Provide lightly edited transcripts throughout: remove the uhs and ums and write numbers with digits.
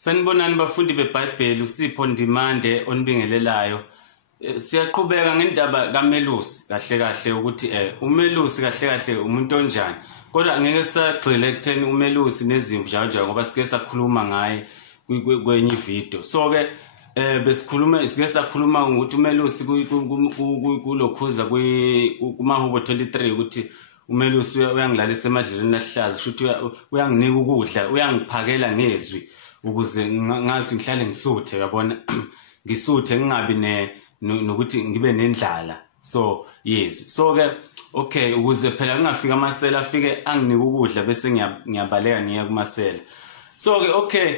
Sanibonani bafundi beBhayibheli uSipho Ndimande onibingelelayo. Siyaqhubeka ngendaba kaMelusi kahle ukuthi uMelusi kahle umuntu onjani. Kodwa angeke sagxile ekutheni uMelusi nezimvu njalo ngoba sike sakhuluma ngaye kwenye video. So ke sike sakhuluma ukuthi uMelusi kulokhuza kumahubo 23 ukuthi uMelusi uyangilalisa emadlelweni ahlaza futhi uyanginika ukudla uyangiphakela ngezwi ukuze ngazi ngihlale ngisuthe yabona ngisuthe ngingabi nokuthi ngibe nendlala. So yes, so ke okay ukuze phela ngingafika amasela afike anginike ukudla bese ngiyabaleka ngiya kumasela. So ke okay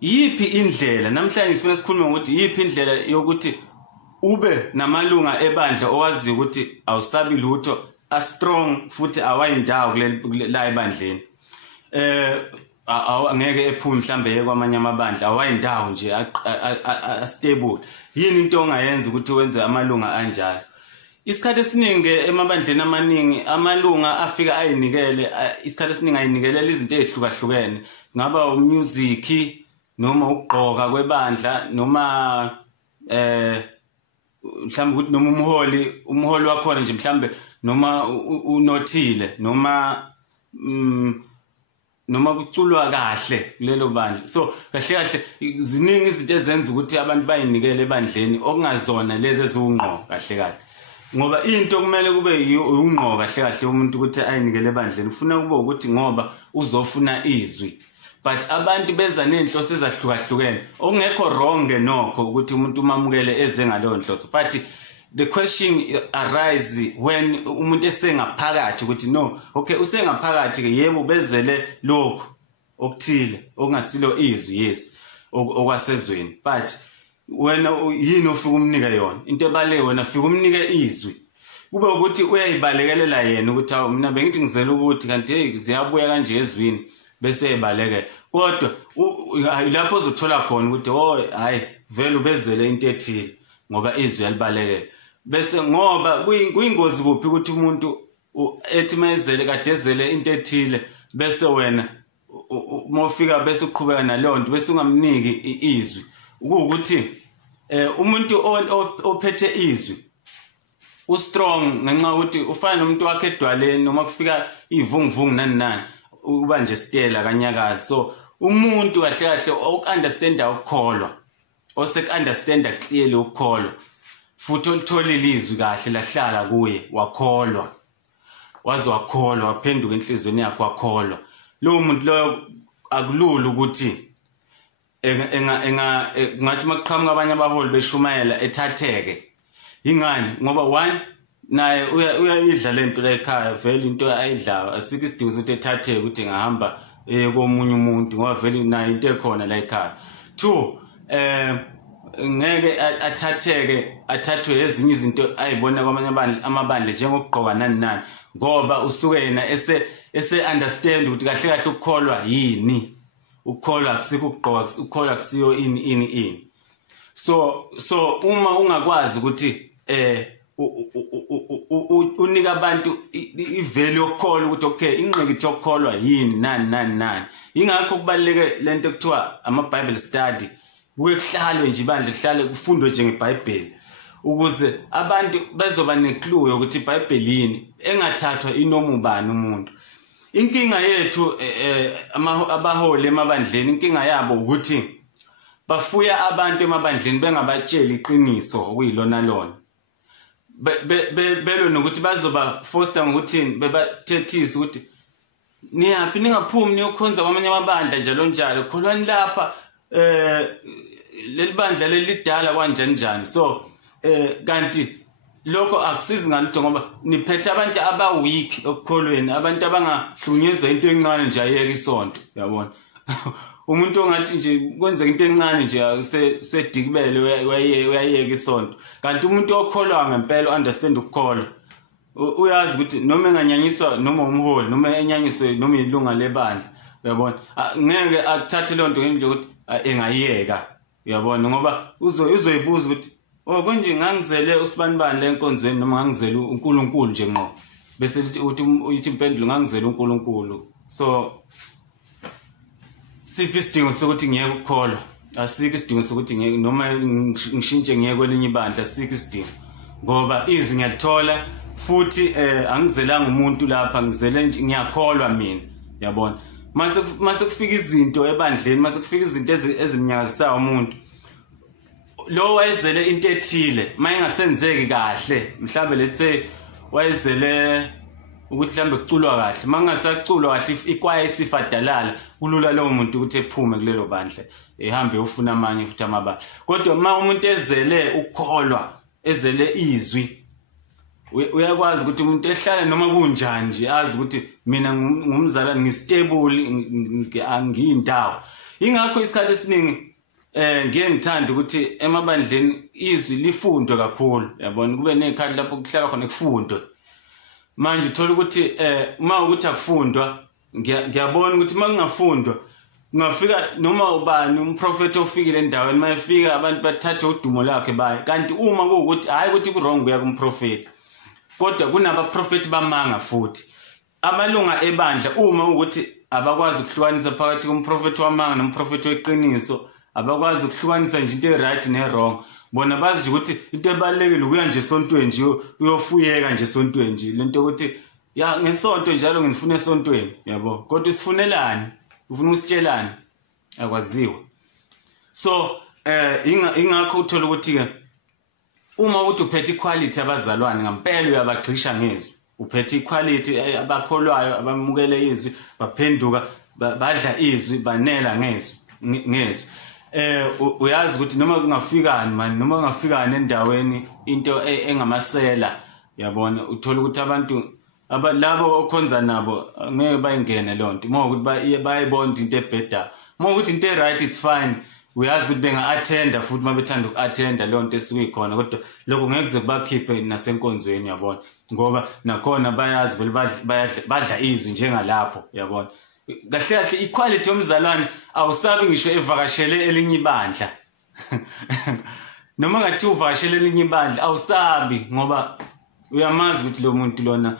yipi indlela namhlanje sifuna sikhulume ukuthi yipi indlela yokuthi ube namalunga ebandla owazi ukuthi awusabi lutho a strong futhi awayindawo la ebandleni angeke ephume mhlambe kwamanye amabandla awayindawo nje a stable. Yini into ongayenza ukuthi wenze amalunga anjalo? Isikhathi esiningi emabandleni amaningi amalunga afika ayinikele isikhathi esiningi ayinikelela izinto ezihlukahlukene, ngaba umusic noma ukugqoka kwebandla noma mhlambe ukuthi noma umholi wakhona nje mhlambe noma unothile noma kuculwa kahle lelo bandla. So kahle ziningi izinto ezenza ukuthi abantu bayinikele ebandleni okungazona lezi ezingqo kahle ngoba into kumele kube ungqo kahle umuntu ukuthi ayinikele ebandleni ufuna kube ukuthi ngoba uzofuna izwi, but abantu beza nenhloso ezahlukahlukene okungekho wrong nokho ukuthi umuntu umamukele eze ngaleyo nhloso, but the question arises when umuntu esengaphakathi ukuthi no okay usengaphakathi ke yebo bezele lokho okuthile okungasilo izwi yes okwasezweni, but wena yini ofika umnika yona into ebale wena fika umnike izwi kube ukuthi uyayibalekelela yena ukuthi awu mina bengithi ngizela ukuthi kanti hey ziyabuya kanje ezwini bese ebaleke, kodwa lapho uzothola khona ukuthi oh hayi vele ubezele into ethile ngoba izwi yalibalekela. Bese ngoba kuyingozi kuphi ukuthi umuntu ethi mayezele kadezele into ethile bese wena mofika bese uqhubeka naleyo nto bese ungamniki izwi ukuthi umuntu ophethe izwi ustrong ngenxa ukuthi ufana nomuntu wakhe edwaleni noma kufika ivunguvungu nani uba nje stela kanyakazi. So umuntu kahle okunderstanda ukukholwa osek-understanda clearly ukukholwa futhi olithola ilizwi kahle lahlala kuye wakholwa waze wakholwa waphenduka enhlizweni yakhe wakholwa, lo muntu loyo akulula ukuthi ngathi maqhamuka abanye abaholi beshumayela ethatheke. Ingani? Ngoba one naye uyayidla lento la ekhaya vele into ayidlayo asike isidingo sokuthi ethatheke ukuthi ngahamba komunye umuntu ngoba vele naye into ekhona la ekhaya. Two ngeke athathwe ezinye izinto ayibona kwamanye amabandla njengokugqoka nani ngoba usuke yena ese understand ukuthi kahle ukukholwa yini, ukukholwa akusiko ukugqoka, ukukholwa akusiyo ini. So uma ungakwazi ukuthi unika abantu ivalue yokukholwa ukuthi okay ingqikithi yokukholwa yini nani ingakho kubaleke lento ekuthiwa ama-Bible study kuhlalwe nje ibandla lihlale kufundwe nje ngeBhayibheli ukuze abantu bezoba neclue ukuthi iBhayibheli yini engathathwa inoma ubani umuntu. Inkinga yethu abaholi emabandleni inkinga yabo ukuthi bafuya abantu emabandleni bengabatshela iqiniso okuyilona lona belo nokuthi bazoba foster ngokuthi bebathethisa ukuthi niyaphi ningaphumi niyokhonza kwamanye amabandla njalo kholwani lapha leli bandla lelidala kanjani. So kanti lokho akusizi ngalutho ngoba niphethe abantu abaweak okukholweni, abantu abangahlunyezwa into encane nje ayeke isonto yabona. Umuntu ongathi nje kwenzeka into encane nje sedikibele uyayeka isonto, kanti umuntu okholwa ngempela understand ukukholwa uyazi ukuthi noma enganyanyiswa noma umholi noma enyanyiswe noma ilunga lebandla uyabona ngeke akuthathe le nto ngendlela ukuthi engayeka uyabona ngoba uzoyibuza ukuthi oh konje ngangizele usibanibani lenkonzweni noma ngangizele uNkulunkulu nje ngqo bese uthi impendulo ngangizele uNkulunkulu. So siphi isidingo sokuthi ngiyeke ukukholwa asikho isidingo sokuthi ngeke noma ngishintshe ngiyeke kwelinye ibandla asikho isidingo ngoba izwi ngiyalithola futhi angizelanga umuntu lapha ngizele nje ngiyakholwa mina yabona mase kufika izinto ebandleni mase kufika izinto ezimnyakazisayo umuntu lo wayezele into ethile mayingasenzeki kahle mhlawumbe lethe wayezele ukuthi mhlambe kuculwa kahle mangasaculwa kahle ikwaya isifadalala kulula lo muntu ukuthi ephume kulelo bandla ehambe ufuna amanye futhi amabandla kodwa uma umuntu ezele ukukholwa ezele izwi uyakwazi ukuthi umuntu ehlala noma kunjani nje azi ukuthi mina ngumzalwane ngistable ngiyindawo ingakho isikhathi esiningi ngiye ngithanda ukuthi emabandleni izwi lifundwe kakhulu yabona kube nekhali lapho kuhlala khona kufundwe manje uthola ukuthi uma ukuthi akufundwa ngiyabona ukuthi makungafundwa kungafika noma ubani umprofeti ofikile endaweni mayefika abantu bathatha udumo lakhe baye kanti uma kuukuthi hayi ukuthi ku-wrong kuya kumprofeti kodwa kunabaprofeti bamanga futhi amalunga ebandla uma ukuthi abakwazi ukuhlukanisa phakathi komprofeti wamanga nomprofeti weqiniso abakwazi ukuhlukanisa nje into e-right ne-wrong bona bazi ukuthi into ebalekile ukuya nje esontweni nje uyofuyeka nje esontweni nje lento ukuthi ya ngesonto njalo ngifuna esontweni yabo kodwa sifunelani ufuna usitshelani akwaziwa so ingakho uthola ukuthi ke uma uthi uphethe quality abazalwane ngempela uyabagxisha ngezwi uphethe quality abakholwayo abamukele izwi baphenduka badla izwi banela ngezwi uyazi ukuthi noma kungafikani man noma kungafikani endaweni into engamasela yabona uthola ukuthi abantu labo okhonza nabo ngeke bayingene lonto uma ukuthi bayibona into ebheda uma ukuthi into right it's fine uyazi ukuthi benga-attenda futhi uma bethanda uku-attenda lonto esuke ikhona kodwa lokho ngeke kuze kubakhiphe nasenkonzweni yabona ngoba nakhona bayazi vele badla izwi njengalapho yabona kahle kahle equality yomzalwane awusabi ngisho evakashele elinye ibandla noma ngathi uvakashele elinye ibandla awusabi ngoba uyamazi ukuthi lo muntu lona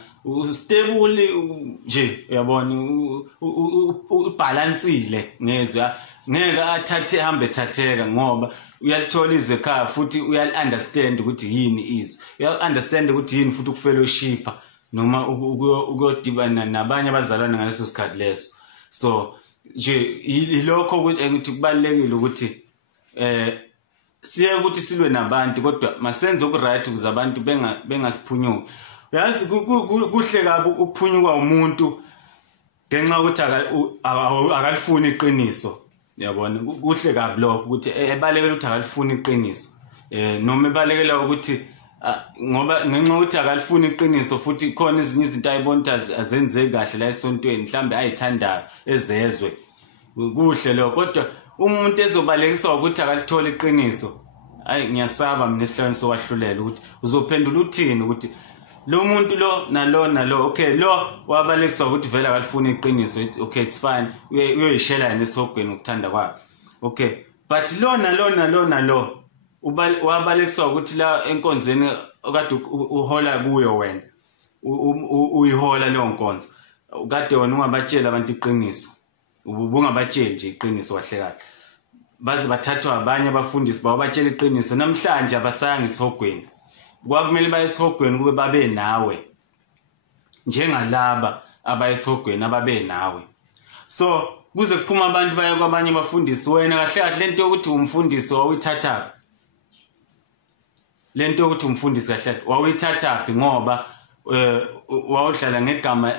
stable nje uyabona ubalansile ngezwe ngeke athathe hambe thatheka ngoba uyalithola izwe ekhaya futhi uyali-understand ukuthi yini izwe uya-understand ukuthi yini futhi ukufellowshipa noma ukuyodibana nabanye abazalwane ngaleso sikhathi leso so nje ilokho ukuthi kubalekile ukuthi siye ukuthi silwe nabantu kodwa masenze okuright ukuze abantu bengasiphunyuki uyazi kuhle kabi ukuphunyuka umuntu ngenxa ukuthi akalifuni iqiniso yabona kuhle kabi lokho ukuthi ebalekela ukuthi akalifuni iqiniso noma ebalekela ukuthi ngoba ngenxa ukuthi akalifuni iqiniso futhi khona ezinye izinto ayibona ukuthi azenzeki kahle la esontweni mhlambe ayithandayo ezezwe kuhle lokho kodwa umuntu ezobalekiswa ukuthi akalithola iqiniso hayi ngiyasaba mina esihlanu sowahlulela ukuthi uzophendula uthini ukuthi lo muntu lo nalo okay lo wabalekiswa ukuthi vele akalifuni iqiniso okay it's fine uyoyishela yena esogweni ukuthanda kwakhe okay but lo nalo wabalekiswa ukuthi la enkonzweni okade uhola kuyo wena uyihola leyo nkonzo ukade wena ungabatshela abantu iqiniso ubungabatsheli nje iqiniso kahle kahle baze bathathwa abanye abafundisi babatshela iqiniso namhlanje abasanga esogweni kwakumele baye esogweni kube babe nawe njengalaba abayesogweni ababe nawe so kuze kuphuma abantu baye kwabanye abafundisi wena kahle kahle lento ukuthi umfundisi wawuyithatha lento ukuthi umfundisi kahle wawuyithatha ngoba wawudlala ngegama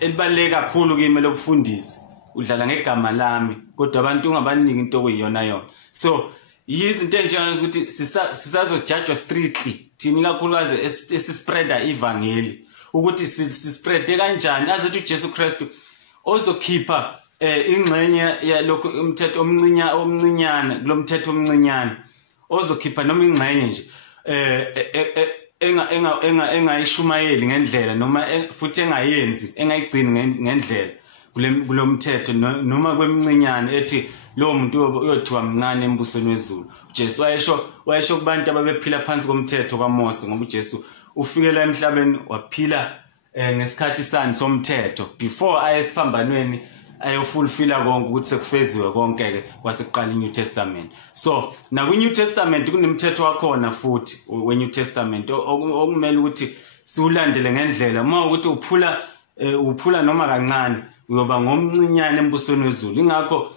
elibaleka kakhulu kimi lokufundisa udlala ngegama lami kodwa abantu ungabaniki into okuyiyona yona so yizinto enjalo ukuthi sisazojudgewa strictly thini kakhulukazi esispreada ivangeli ukuthi sispreade kanjani azethi uJesu Kristu ozokhipha ingxenye yalokho umthetho omncinyana kulomthetho omncinyana ozokhipha noma ingxenye nje engayishumayeli ngendlela noma futhi engayenzi engayigcini ngendlela kulomthetho noma kwemncinyane ethi lo muntu uyothiwa mncane embusweni wezulu uJesu wayesho kubantu ababephila phansi komthetho kaMose ngoba uJesu ufikela emhlabeni waphila ngesikhathi sani somthetho before ayesiphambanweni ayofulfilla konke ukuthi sekufeziwe konke ke kwasekuqala iNew Testament. So na kwi New Testament kunemthetho wakhona futhi we New Testament okumele ukuthi siulandele ngendlela. Uma ukuthi uphula noma kancane uyoba ngomncinyane embusweni wezulu. Ingakho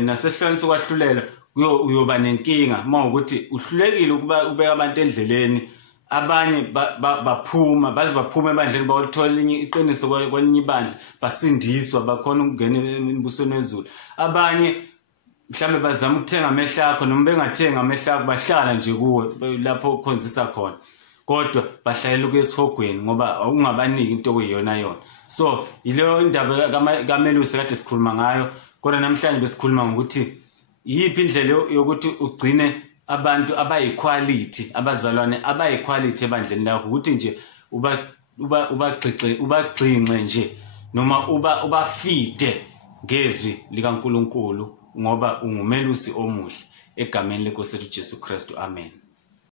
nasesihlweni sokwahlulela uyoba nenkinga uma ukuthi uhlulekile ukuba ubeka abantu endleleni. Abanye baphuma baphuma ebandleni bayothola iqiniso kwelinye ibandla basindiswa bakhona ukungena embusweni wezulu. Abanye mhlambe bazama ukuthenga amehlo akho noma bengathenga amehlo akho bahlala nje kuwe lapho ukhonzisa khona. Kodwa bahlayela ukuyesihogweni ngoba ungabaniki into okuyiyona yona. So ileyo indaba kaMelusi kade sikhuluma ngayo. Kodwa namhlanje besikhuluma ngokuthi yiphi indlela yokuthi ugcine abantu abayiquality abazalwane abayiquality ebandleni lakho ukuthi nje ubagxinxe nje noma ubafide ngezwi likaNkulunkulu ngoba ungumelusi omuhle egameni leNkosi yethu Jesu Kristu. Amen.